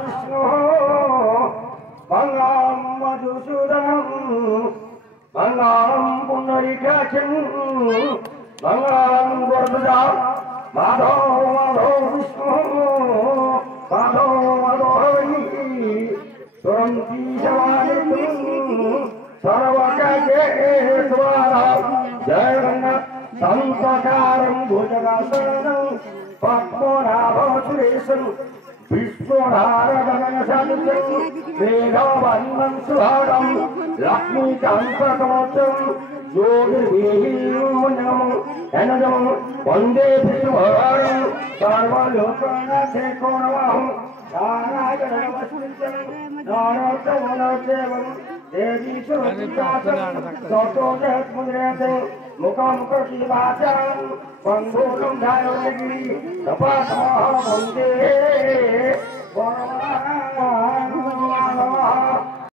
विष्णु मंगलम मधुसूदनम मंगलम पुंडरीकाक्षं मंगलम वरदजा माधव माधव विष्णु माधव माधवी तुरंती शवानि सर्वकार्येष्वारा जय जगन्नाथ संतकारं भुजगासनं पद्मनाभसुरेशं विष्णुनारदनसदृशं मेघवर्णं सुहारं लक्ष्मीकान्तकवचं योगिर्विहीनं धनजं वन्दे विष्णुभवनं सर्वलोकनाथेको नमः नारायणवस्मिन् नारदवनदेवं देवी सुरक्षां सतोजमुद्रते मुखमुखीवाचं बन्धुलं धायोगी तपासमः वन्दे